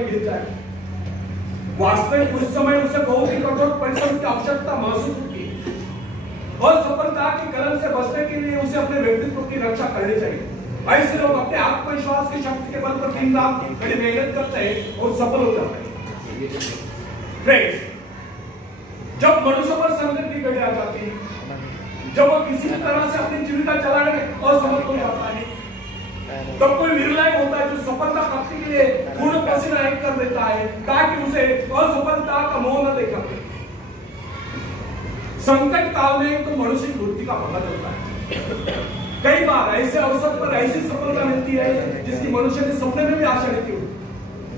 में गिर जाए। वास्तविक उस समय उसे बहुत ही कठोर परिश्रम की आवश्यकता महसूस होती है और सफलता की कलम से बचने के लिए उसे अपने व्यक्तित्व की रक्षा करनी चाहिए। ऐसे लोग अपने आत्मविश्वास की शक्ति के बल पर दिन रात कड़ी मेहनत करते हैं और सफल हो जाते हैं। फ्रेंड्स, जब मनुष्य पर संकट की घड़ी आ जाती है, जब वो किसी भी तरह से अपनी जीविका चलाने में असमर्थ हो जाता है, तब कोई निर्णय होता है जो सफलता प्राप्ति के लिए पूर्ण पसीना एक कर देता है ताकि उसे असफलता का मोह न देखा पड़े। संकट काल में तो मनुष्य की बुद्धि का भंग होता है। कई बार ऐसे अवसर पर ऐसी सफलता मिलती है जिसकी मनुष्य ने सपने में भी आशा नहीं की होती।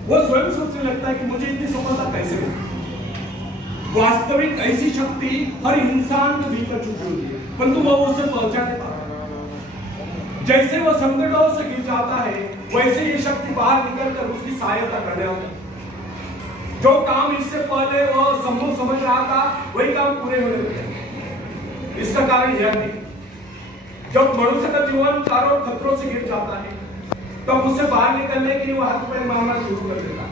वो स्वयं सोचने लगता है कि मुझे इतनी सफलता कैसे मिली। वास्तविक ऐसी शक्ति हर इंसान के भीतर छुपी होती है, परंतु वह उसे पहचान नहीं पाता। जैसे वह संकटों से गिर जाता है, वैसे ये शक्ति बाहर निकलकर उसकी सहायता करने लगती है। जो काम इससे पहले वह संभव समझ रहा था, वही काम पूरे होने लगे। इसका कारण यह है, जब मनुष्य का जीवन चारों खतरों से गिर जाता है, तब उसे बाहर निकलने के लिए वह हाथ पैर मारना शुरू कर देता है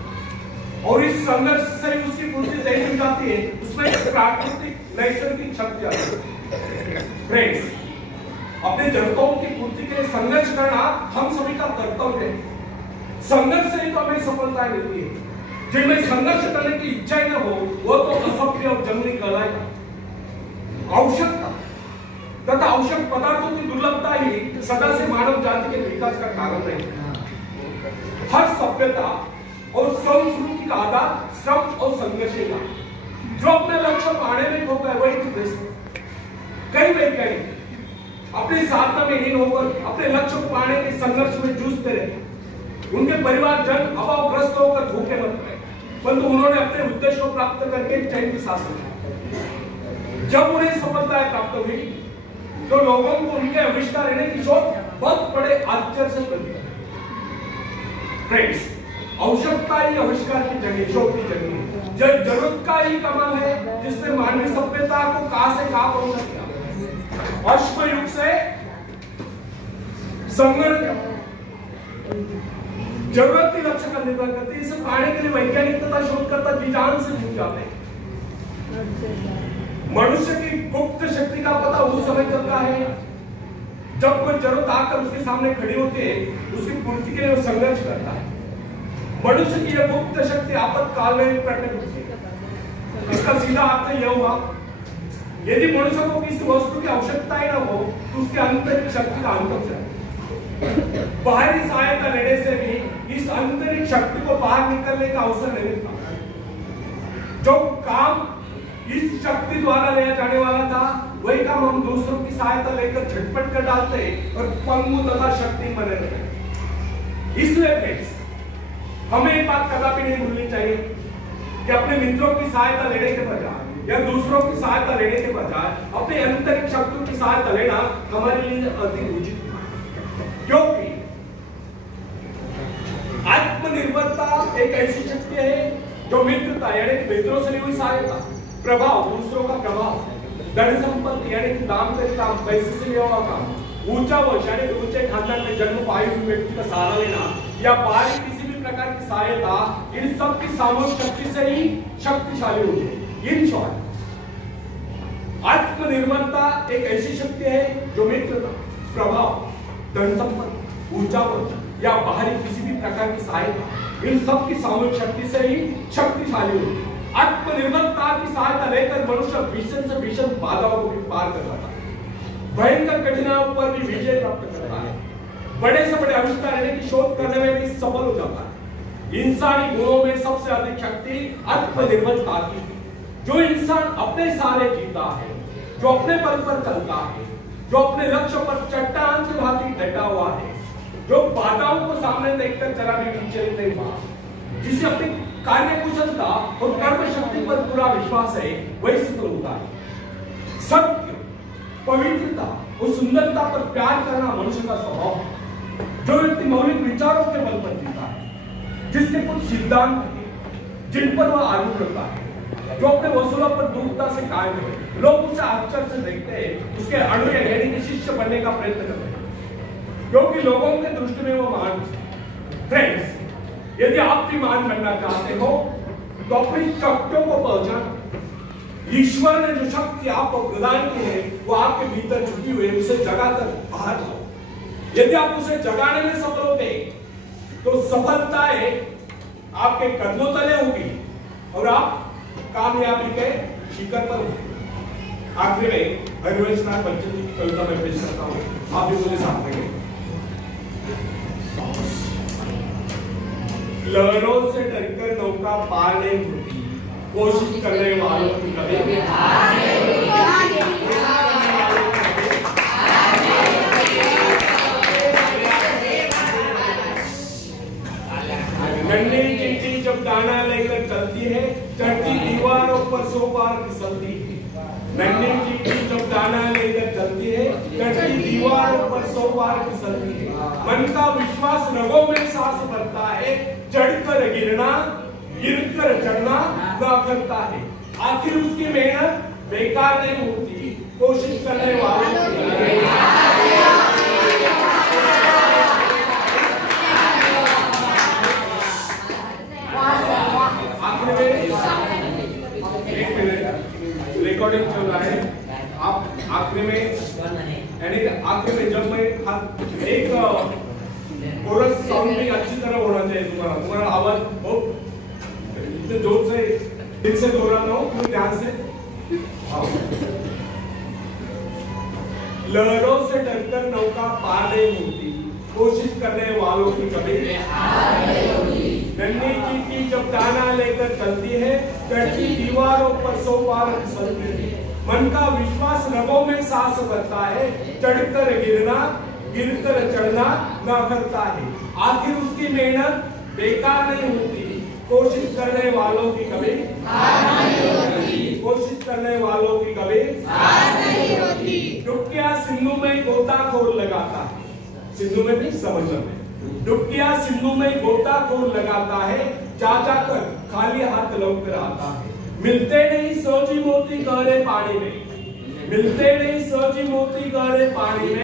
और इस संघर्ष से उसकी बुद्धि तय हो जाती है। उसमें प्राकृतिक नैसर्गिक शक्ति आती है। फ्रेंड्स, अपने जरूरतों की पूर्ति के लिए संघर्ष करना हम सभी का कर्तव्य है। संघर्ष से ही तो हमें सफलता मिलती है। जिनमें संघर्ष करने की इच्छा ही न हो, वो तो असभ्य और जंगली कहलाएगा। आवश्यकता तथा आवश्यक पदार्थों की दुर्लभता ही सदा से मानव जाति के विकास का कारण रही है। हर सभ्यता और संस्कृति का आधार श्रम और संघर्ष का। जो अपने लक्ष्य पाने में होता है वही तो देश। कई वैज्ञानिक अपनी साधना में हीन होकर अपने लक्ष्य को पाने के संघर्ष में जूझते रहे। उनके परिवार जन अभावग्रस्त होकर भूखे मर गए, परंतु उन्होंने अपने उद्देश्य को प्राप्त करके चैन के साथ सोचा। जब उन्हें सफलता प्राप्त हुई तो लोगों को उनके आविष्कार लेने की शोध बहुत बड़े आश्चर्य से मिली। फ्रेंड्स, आवश्यकता ही आविष्कार की जगह, शोध की जगह है। जरूरत का ही कमाल है जिसने मानवीय सभ्यता को कहां से कहां पहुंचा दिया। अश्व युग से संघर्ष जरूरत की लक्ष्य का निर्भर करती है। इसे पाने के लिए वैज्ञानिक तथा शोधकर्ता जी जान से जुट जाते हैं। मनुष्य की गुप्त शक्ति का पता उस समय चलता है जब कोई जरूरत आकर उसके सामने खड़ी होती है, उसकी पूर्ति के लिए वो संघर्ष करता है। मनुष्य की यह गुप्त शक्ति आपातकाल में प्रकट होती है। इसका सीधा अर्थ यह हुआ, यदि मनुष्य को किसी वस्तु की आवश्यकता ही न हो तो उसके आंतरिक शक्ति का अंत हो जाए। बाहरी सहायता लेने से भी इस आंतरिक शक्ति को बाहर निकलने का अवसर नहीं मिलता। जो काम इस शक्ति द्वारा लिया जाने वाला था, वही काम हम दूसरों की सहायता लेकर झटपट कर डालते हैं और पंगु तथा शक्ति बने रहते। इसलिए हमें एक बात कदापि नहीं भूलनी चाहिए कि अपने मित्रों की सहायता लेने के बजाय या दूसरों की सहायता लेने के बजाय अपने आंतरिक शक्तियों की सहायता लेना हमारे लिए अधिक उचित है। क्योंकि आत्मनिर्भरता एक ऐसी शक्ति है जो मित्रता यानी कि मित्रों से ली हुई सहायता, प्रभाव दूसरों का प्रभाव, धन संपत्ति यानी कि दाम का काम, पैसे से लिया हुआ काम, ऊंचा वंश यानी कि ऊंचे खानदान में जन्म पाए हुए व्यक्ति का सहारा लेना या बाहरी किसी भी प्रकार की सहायता, इन सब की सामूहिक शक्ति से ही शक्तिशाली होती है। इन शॉर्ट, आत्मनिर्भरता एक ऐसी शक्ति है जो मित्रता, प्रभाव, धन संपत्ति, ऊंचा वंश या बाहरी किसी भी प्रकार की सहायता, इन सब की सामूहिक शक्ति से ही शक्तिशाली होती है। आत्मनिर्भरता की सहायता लेकर मनुष्य भीषण से भीषण बाधाओं को भी पार कर जाता है, भयंकर कठिनाइयों पर भी विजय प्राप्त करता है, बड़े से बड़े आविष्कार लेने की शोध करने में भी सफल हो जाता है। इंसानी गुणों में सबसे अधिक शक्ति आत्मनिर्भरता की है। जो इंसान अपने सहारे जीता है, जो अपने बल पर चलता है, जो अपने लक्ष्य पर चट्टान की भांति डटा हुआ है, जो बाधाओं को सामने देखकर जरा भी विचलित नहीं हुआ, जिसे अपनी कार्य कुशलता और कर्म शक्ति पर पूरा विश्वास है, वही सफल होता है। सत्य, पवित्रता और सुंदरता पर प्यार करना मनुष्य का स्वभाव है। जो व्यक्ति मौलिक विचारों के बल पर जीता है, जिसके कुछ सिद्धांत है जिन पर वह आरूढ़ रखता है, जो अपने वसूलों पर दूरता से कायम है, लोग उसे आश्चर्य से देखते हैं, उसके अनुयायी यानी कि शिष्य बनने का प्रयत्न करते हैं, क्योंकि लोगों के दृष्टि में वो महान है। फ्रेंड्स, यदि आप भी महान बनना चाहते हो तो अपनी शक्तियों को पहचानो। ईश्वर ने जो शक्ति आपको प्रदान की है वो आपके भीतर छुपी हुई है, उसे जगाकर बाहर लाओ। यदि आप उसे जगाने में सफल होते तो सफलताएं आपके कदमों तले होगी और आप कामयाबी के शिखर पर होंगे। आखिर में हरिवंश नाथ बच्चन जी की कविता में पेश करता हूं, आप भी मुझे साथ देंगे। लहरों से डरकर नौका पार नहीं होती, कोशिश करने वालों की कभी हार नहीं होती। नन्ही चींटी जब दाना लेकर चलती है, चढ़ती दीवारों पर 100 बार फिसलती है। नन्ही चींटी जब दाना लेकर चलती है, चढ़ती दीवारों पर 100 बार फिसलती है। मन का विश्वास रगों में सांस भरता है, चढ़कर गिरना गिरकर चढ़ना ना करता है। आखिर उसकी मेहनत बेकार नहीं होती, कोशिश करने वालों की रिकॉर्डिंग चल रहा है। आप आखिरी में यानी आखिरी में जब मैं एक कोरस साउंड भी अच्छी तरह होना चाहिए, तुम्हारा आवाज बहुत इतने जोर से दिल से दोहराना हो, तो ध्यान से। लहरों से डरकर नौका पार नहीं होती, कोशिश करने वालों की कभी हार नहीं होती। नन्ही चींटी जब दाना लेकर चलती है, चढ़ती दीवारों पर 100 बार फिसलती है। मन का विश्वास रगों में सांस भरता है, चढ़कर गिरना गिरकर चढ़ना ना करता है। आखिर उसकी मेहनत बेकार नहीं होती, कोशिश करने वालों की कभी हार नहीं होती। कोशिश करने वालों की कभी हार नहीं होती। डुबकिया सिंधु में गोताखोर लगाता है, सिंधु में भी समझ में। डुबकिया सिंधु में गोताखोर लगाता है, जा जाकर खाली हाथ लौट कर आता है। मिलते नहीं सोजी मोती गहरे पानी में, मिलते नहीं सोजी मोती गहरे पानी में।